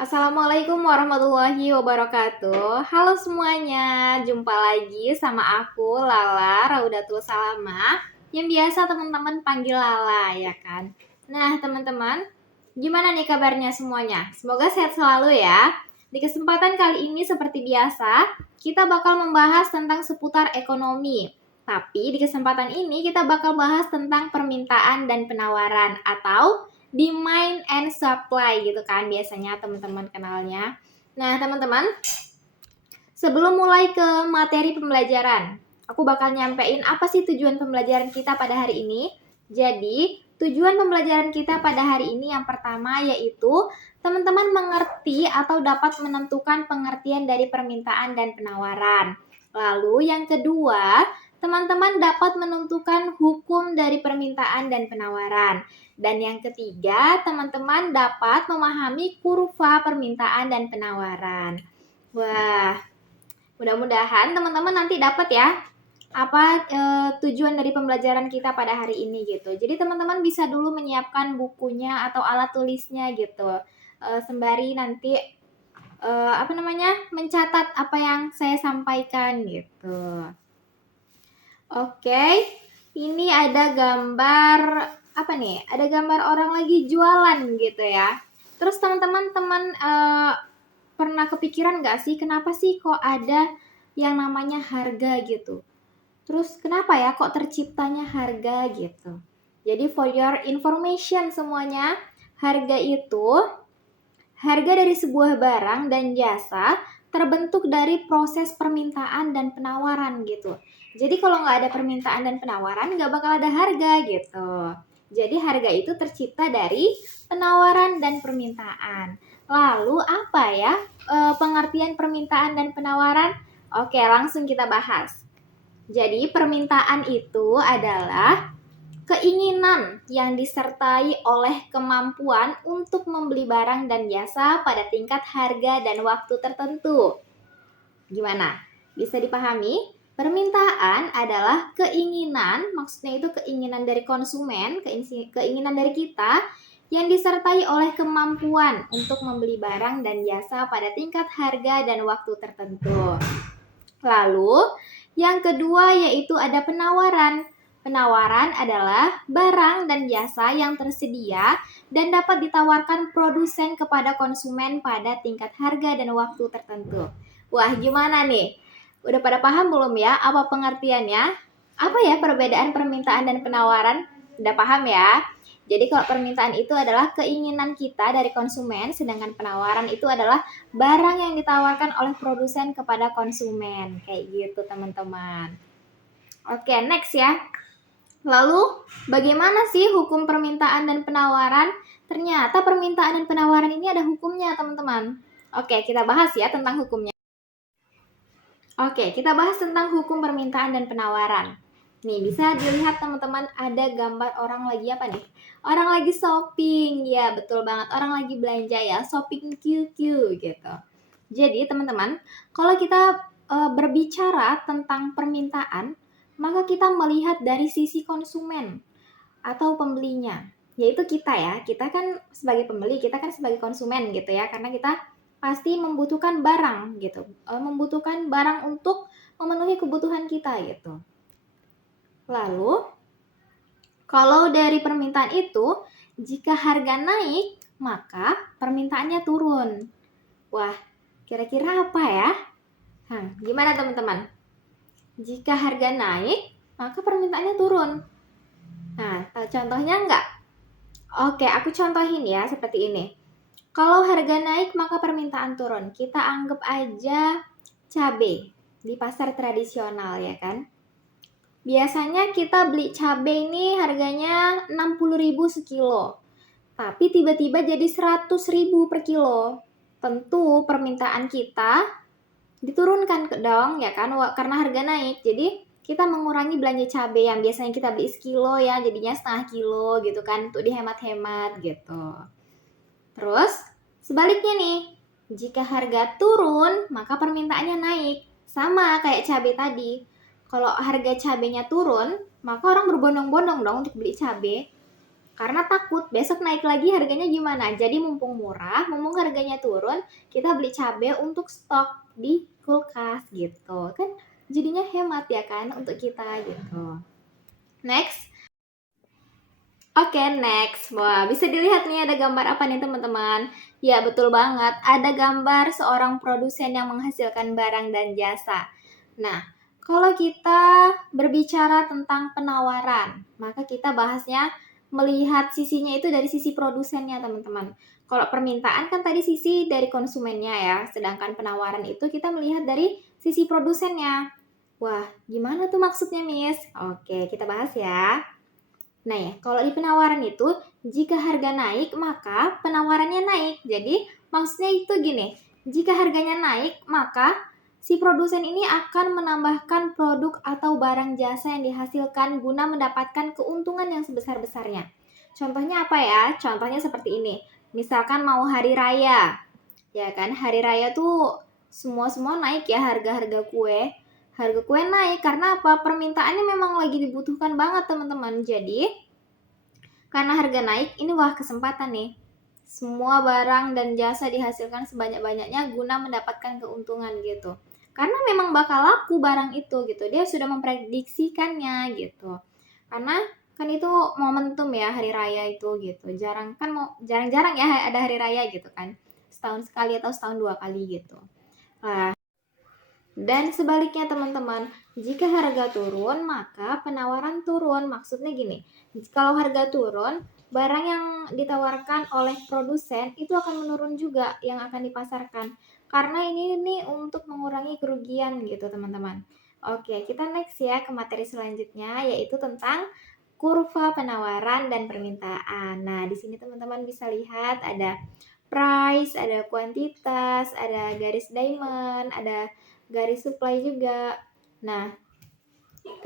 Assalamualaikum warahmatullahi wabarakatuh. Halo semuanya, jumpa lagi sama aku Lala Raudatul Salamah yang biasa teman-teman panggil Lala ya kan. Nah teman-teman, gimana nih kabarnya semuanya? Semoga sehat selalu ya. Di kesempatan kali ini seperti biasa, kita bakal membahas tentang seputar ekonomi. Tapi di kesempatan ini kita bakal bahas tentang permintaan dan penawaran atau demand and supply gitu kan biasanya teman-teman kenalnya. Nah teman-teman, sebelum mulai ke materi pembelajaran, aku bakal nyampein apa sih tujuan pembelajaran kita pada hari ini. Jadi tujuan pembelajaran kita pada hari ini yang pertama yaitu teman-teman mengerti atau dapat menentukan pengertian dari permintaan dan penawaran. Lalu yang kedua, teman-teman dapat menentukan hukum dari permintaan dan penawaran. Dan yang ketiga, teman-teman dapat memahami kurva permintaan dan penawaran. Wah, mudah-mudahan teman-teman nanti dapat ya apa tujuan dari pembelajaran kita pada hari ini gitu. Jadi teman-teman bisa dulu menyiapkan bukunya atau alat tulisnya gitu. Sembari nanti mencatat apa yang saya sampaikan gitu. Oke, ini ada gambar apa nih? Ada gambar orang lagi jualan gitu ya. Terus teman-teman pernah kepikiran nggak sih kenapa sih kok ada yang namanya harga gitu? Terus kenapa ya kok terciptanya harga gitu? Jadi for your information semuanya, harga dari sebuah barang dan jasa terbentuk dari proses permintaan dan penawaran gitu. Jadi kalau nggak ada permintaan dan penawaran nggak bakal ada harga gitu. Jadi harga itu tercipta dari penawaran dan permintaan. Lalu apa ya pengertian permintaan dan penawaran? Oke, langsung kita bahas. Jadi permintaan itu adalah keinginan yang disertai oleh kemampuan untuk membeli barang dan jasa pada tingkat harga dan waktu tertentu. Gimana? Bisa dipahami? Permintaan adalah keinginan, maksudnya itu keinginan dari konsumen, keinginan dari kita yang disertai oleh kemampuan untuk membeli barang dan jasa pada tingkat harga dan waktu tertentu. Lalu, yang kedua yaitu ada penawaran. Penawaran adalah barang dan jasa yang tersedia dan dapat ditawarkan produsen kepada konsumen pada tingkat harga dan waktu tertentu. Wah, gimana nih? Udah pada paham belum ya apa pengertiannya? Apa ya perbedaan permintaan dan penawaran? Udah paham ya? Jadi kalau permintaan itu adalah keinginan kita dari konsumen, sedangkan penawaran itu adalah barang yang ditawarkan oleh produsen kepada konsumen. Kayak gitu teman-teman. Oke, next ya. Lalu, bagaimana sih hukum permintaan dan penawaran? Ternyata permintaan dan penawaran ini ada hukumnya, teman-teman. Oke, kita bahas ya tentang hukumnya. Oke, kita bahas tentang hukum permintaan dan penawaran. Nih, bisa dilihat teman-teman ada gambar orang lagi apa nih? Orang lagi shopping, ya betul banget. Orang lagi belanja ya, shopping QQ gitu. Jadi teman-teman, kalau kita berbicara tentang permintaan, maka kita melihat dari sisi konsumen atau pembelinya. Yaitu kita ya, kita kan sebagai pembeli, kita kan sebagai konsumen gitu ya, karena kita pasti membutuhkan barang gitu, membutuhkan barang untuk memenuhi kebutuhan kita gitu. Lalu, kalau dari permintaan itu, jika harga naik, maka permintaannya turun. Wah, kira-kira apa ya? Gimana teman-teman? Jika harga naik, maka permintaannya turun. Nah, tahu contohnya enggak? Oke, aku contohin ya seperti ini. Kalau harga naik, maka permintaan turun. Kita anggap aja cabai di pasar tradisional ya kan? Biasanya kita beli cabai ini harganya 60.000 sekilo. Tapi tiba-tiba jadi 100.000 per kilo. Tentu permintaan kita diturunkan dong ya kan, karena harga naik. Jadi kita mengurangi belanja cabai yang biasanya kita beli sekilo ya, jadinya setengah kilo gitu kan, untuk dihemat-hemat gitu. Terus sebaliknya nih, jika harga turun maka permintaannya naik. Sama kayak cabai tadi. Kalau harga cabainya turun, maka orang berbondong-bondong dong untuk beli cabai. Karena takut besok naik lagi harganya gimana. Jadi mumpung murah, mumpung harganya turun, kita beli cabai untuk stok di kulkas gitu. Kan jadinya hemat ya kan untuk kita gitu. Next. Oke, next. Wah, bisa dilihat nih ada gambar apa nih teman-teman? Ya, betul banget. Ada gambar seorang produsen yang menghasilkan barang dan jasa. Nah, kalau kita berbicara tentang penawaran, maka kita bahasnya melihat sisinya itu dari sisi produsennya, teman-teman. Kalau permintaan kan tadi sisi dari konsumennya ya, sedangkan penawaran itu kita melihat dari sisi produsennya. Wah, gimana tuh maksudnya, Miss? Oke, kita bahas ya. Nah ya, kalau di penawaran itu, jika harga naik, maka penawarannya naik. Jadi, maksudnya itu gini, jika harganya naik, maka si produsen ini akan menambahkan produk atau barang jasa yang dihasilkan guna mendapatkan keuntungan yang sebesar-besarnya. Contohnya apa ya? Contohnya seperti ini. Misalkan mau hari raya, ya kan? Hari raya tuh semua naik ya harga-harga kue. Harga kue naik karena apa? Permintaannya memang lagi dibutuhkan banget teman-teman. Jadi karena harga naik, ini wah kesempatan nih. Semua barang dan jasa dihasilkan sebanyak-banyaknya guna mendapatkan keuntungan gitu. Karena memang bakal laku barang itu gitu. Dia sudah memprediksikannya gitu. Karena kan itu momentum ya hari raya itu gitu. Jarang-jarang ya ada hari raya gitu kan. Setahun sekali atau setahun 2 kali gitu. Nah, dan sebaliknya teman-teman, jika harga turun maka penawaran turun. Maksudnya gini, kalau harga turun, barang yang ditawarkan oleh produsen itu akan menurun juga yang akan dipasarkan. Karena ini nih untuk mengurangi kerugian gitu teman-teman. Oke, kita next ya ke materi selanjutnya yaitu tentang kurva penawaran dan permintaan. Nah, di sini teman-teman bisa lihat ada price, ada kuantitas, ada garis diamond, ada garis supply juga. Nah,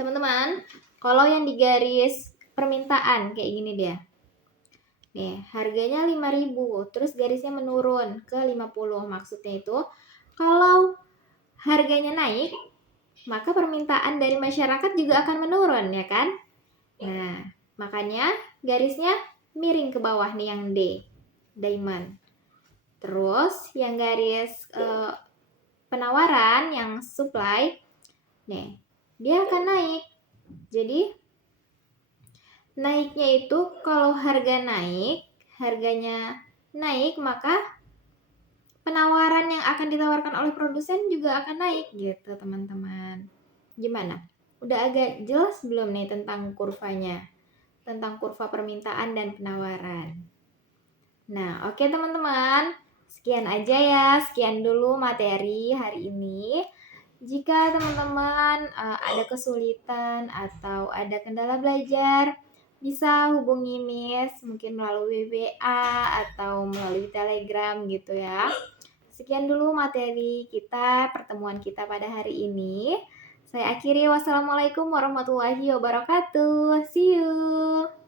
teman-teman, kalau yang di garis permintaan kayak gini dia. Nih, harganya 5.000, terus garisnya menurun ke 50. Maksudnya itu, kalau harganya naik, maka permintaan dari masyarakat juga akan menurun, ya kan? Nah, makanya garisnya miring ke bawah nih yang D, diamond. Terus yang garis penawaran yang supply, nih, dia akan naik. Jadi naiknya itu kalau harganya naik, maka penawaran yang akan ditawarkan oleh produsen juga akan naik gitu teman-teman. Gimana? Udah agak jelas belum nih tentang kurvanya? Tentang kurva permintaan dan penawaran. Nah, oke teman-teman. Sekian aja ya, sekian dulu materi hari ini. Jika teman-teman ada kesulitan atau ada kendala belajar, bisa hubungi Miss mungkin melalui WA atau melalui Telegram gitu ya. Sekian dulu materi kita, pertemuan kita pada hari ini. Saya akhiri, wassalamualaikum warahmatullahi wabarakatuh. See you.